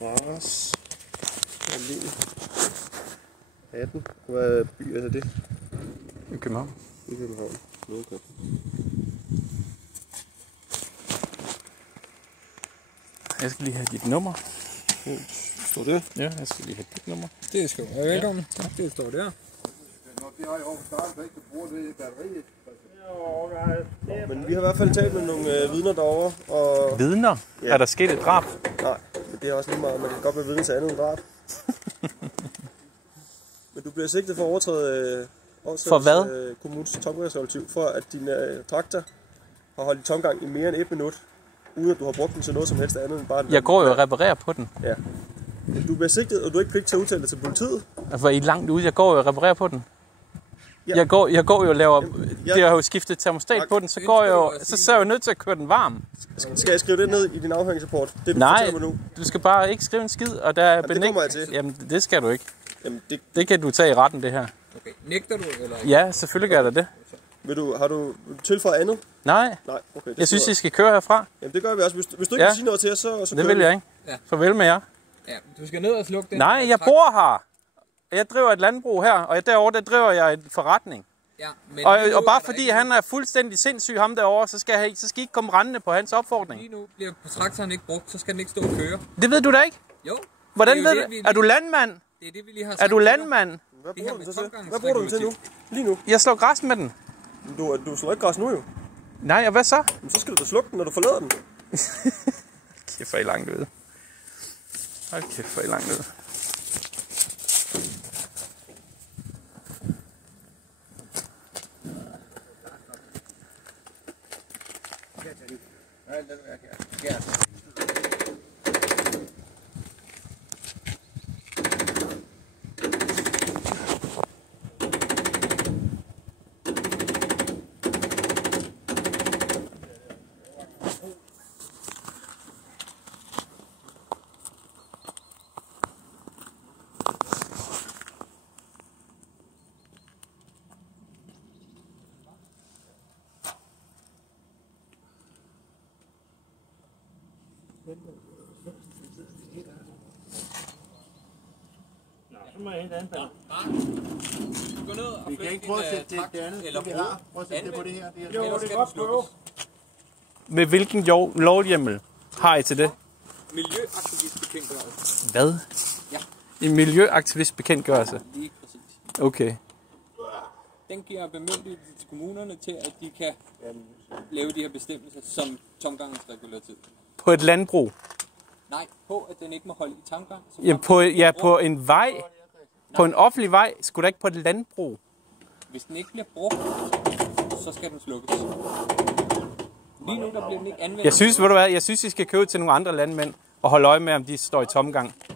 Rars. Berlin. 18. Hvad by er det? I København. I København. Okay. Jeg skal lige have dit nummer. Står det? Ja, jeg skal lige have dit nummer. Det skal være velkommen. Ja. Det står der. Men vi har i hvert fald talt med nogle vidner derovre. Og... Vidner? Ja. Er der sket et drab? Nej, men det er også lige meget. Man kan godt være vidne til andet end drab. Men du bliver sigtet for at overtræde for hvad? Kommunens tomgangsresolutiv, for at din traktor har holdt i tomgang i mere end 1 minut, uden at du har brugt den til noget som helst andet end bare... Jeg går jo og reparerer på den. Ja. Du bliver sigtet, og du er ikke pligt til at udtale det til politiet. Altså, I er langt ude. Jeg går jo og reparerer på den. Ja. Jeg går jo og laver... Ja. Det har jo skiftet termostat på den, så går jeg jo... Så er jeg jo nødt til at køre den varm. Skal jeg skrive det ned i din afhængsrapport? Det nej, mig nu. Du skal bare ikke skrive en skid, og der er det kommer jeg til. Jamen, det skal du ikke. Jamen, det kan du tage i retten, det her. Okay. Nægter du, eller? Ja, selvfølgelig gør jeg det. Har du tilføjet andet? Nej. Nej, okay. Jeg synes, I skal køre herfra. Jamen, det gør vi også. Hvis du ikke vil sige noget til os, så det vil jeg ikke. Ja. Farvel med jer. Ja, du skal ned og slukke den. Nej, jeg bor her. Jeg driver et landbrug her, og derovre der driver jeg en forretning. Ja, men og bare fordi han er fuldstændig sindssyg ham derovre, så skal I ikke komme rendende på hans opfordring. Lige nu bliver traktoren ikke brugt, så skal den ikke stå og køre. Det ved du da ikke? Jo. Hvordan ved du? Er du landmand? Det er det, vi lige har sagt. Er du landmand? Hvad bruger du den til nu? Lige nu? Jeg slår græs med den. Du slår ikke græs nu jo. Nej, og hvad så? Men så skal du da slukke den, når du forlader den. Kæft, for I langt ude. Hold kæft, for I langt ude. Gå ned og vi kan ikke prøve at sætte det andet, eller vi har. Prøv at sætte det på det her. Jo, det er godt prøve. Med hvilken lovhjemmel har I til det? Miljøaktivistbekendtgørelse. Hvad? Ja. En miljøaktivistbekendtgørelse? Lige præcis. Okay. Den giver bemyndigelse til kommunerne til, at de kan lave de her bestemmelser som tomgangsregulativ. På et landbrug? Nej, på at den ikke må holde i tomgang. På en vej? På en offentlig vej? Skulle der ikke på et landbrug? Hvis den ikke bliver brugt, så skal den slukkes. Lige nu der bliver den ikke anvendt. Jeg synes, I skal købe til nogle andre landmænd og holde øje med, om de står i tomgang. Et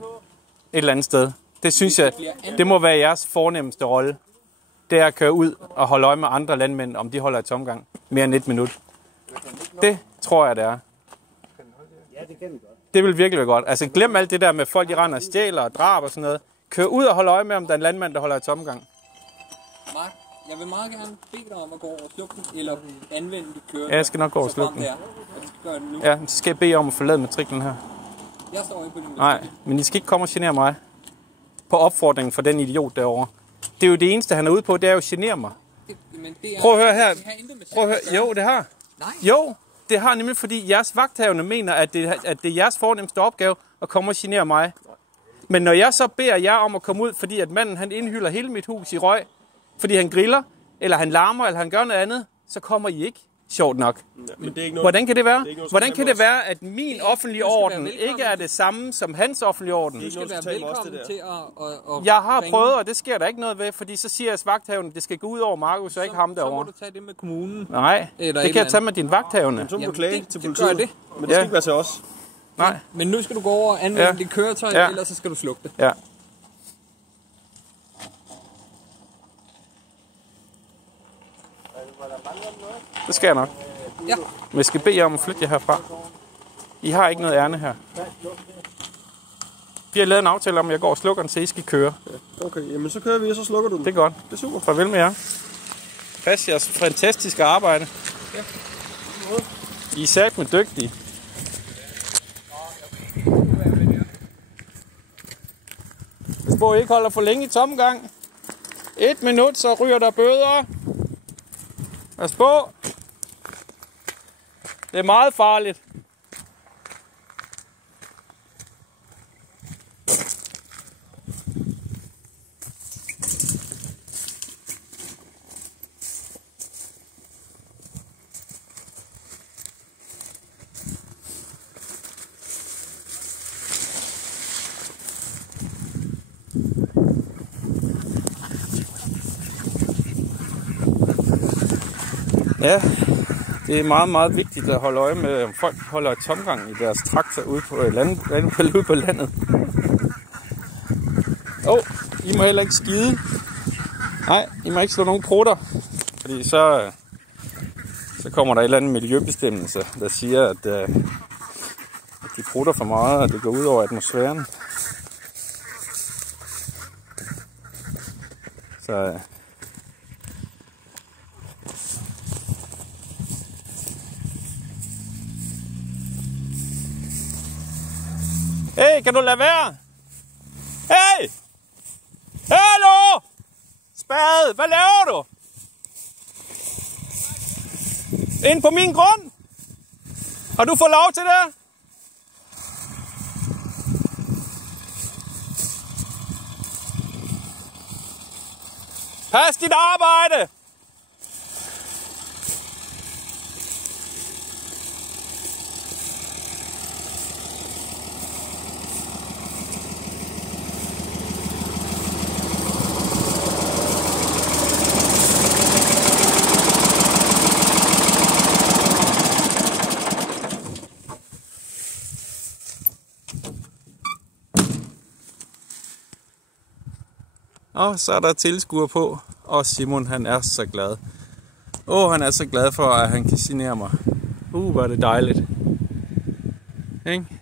eller andet sted. Det synes jeg, det må være jeres fornemmeste rolle. Det er at køre ud og holde øje med andre landmænd, om de holder i tomgang. Mere end 1 minut. Det tror jeg, det er. Ja, det kan vi godt. Det vil virkelig være godt. Altså glem alt det der med folk, de render og stjæler og drab og sådan noget. Kør ud og hold øje med, om der er en landmand, der holder i tomgang. Mark, jeg vil meget gerne bede dig om at gå over og slukke den, eller anvende dit køretøj. Ja, jeg skal nok gå over og slukke den. Jeg skal gøre det nu. Ja, så skal jeg bede om at forlade matriklen her. Jeg står ikke på din matrikel. Nej, men I skal ikke komme og genere mig. På opfordringen for den idiot derovre. Det er jo det eneste, han er ude på, det er jo at genere mig. Prøv at høre her. Prøv at høre. Jo, det har. Nej. Jo, det har nemlig, fordi jeres vagthavende mener, at det er jeres fornemmeste opgave at komme og genere mig. Men når jeg så beder jer om at komme ud, fordi at manden han indhylder hele mit hus i røg, fordi han griller, eller han larmer, eller han gør noget andet, så kommer I ikke. Sjovt nok. Ja, men det er ikke noget, hvordan kan det være? Hvordan kan det være, at min offentlige orden ikke er det samme som hans offentlige orden? Du skal være velkommen til at jeg har prøvet, og det sker der ikke noget ved, fordi så siger jeg vagthavende, at det skal gå ud over Markus, og ikke ham derovre. Så må du tage det med kommunen. Nej, det kan jeg tage med din vagthavende. Så må du klage til politiet. Det. Men det skal ikke være til os. Nej. Men nu skal du gå over og anvende dit køretøj, ellers så skal du slukke det. Ja. Det skal jeg nok. Ja. Men jeg skal bede jer om at flytte jer herfra. I har ikke noget ærne her. Vi har lavet en aftale om, at jeg går og slukker den, så I skal køre. Ja. Okay, jamen så kører vi, og så slukker du den. Det er godt. Det er super. Farvel med jer. Pas jeres fantastiske arbejde. Ja. I er sagt med dygtige. på, at I ikke holder for længe i tomgang. 1 minut, så ryger der bøder. Pas på. Det er meget farligt. Ja, det er meget, meget vigtigt at holde øje med, om folk holder tomgang i deres traktor ude på landet. I må heller ikke skide. Nej, I må ikke slå nogen prutter. Fordi så kommer der et eller andet miljøbestemmelse, der siger, at de prutter for meget, og det går ud over atmosfæren. Så hey, kan du lade være? Hey! Hallo! Spade, hvad laver du? Ind på min grund? Har du fået lov til det? Pas dit arbejde! Og så er der tilskuer på, og Simon han er så glad. Han er så glad for, at han kan genere mig. Hvor er det dejligt. Ikke?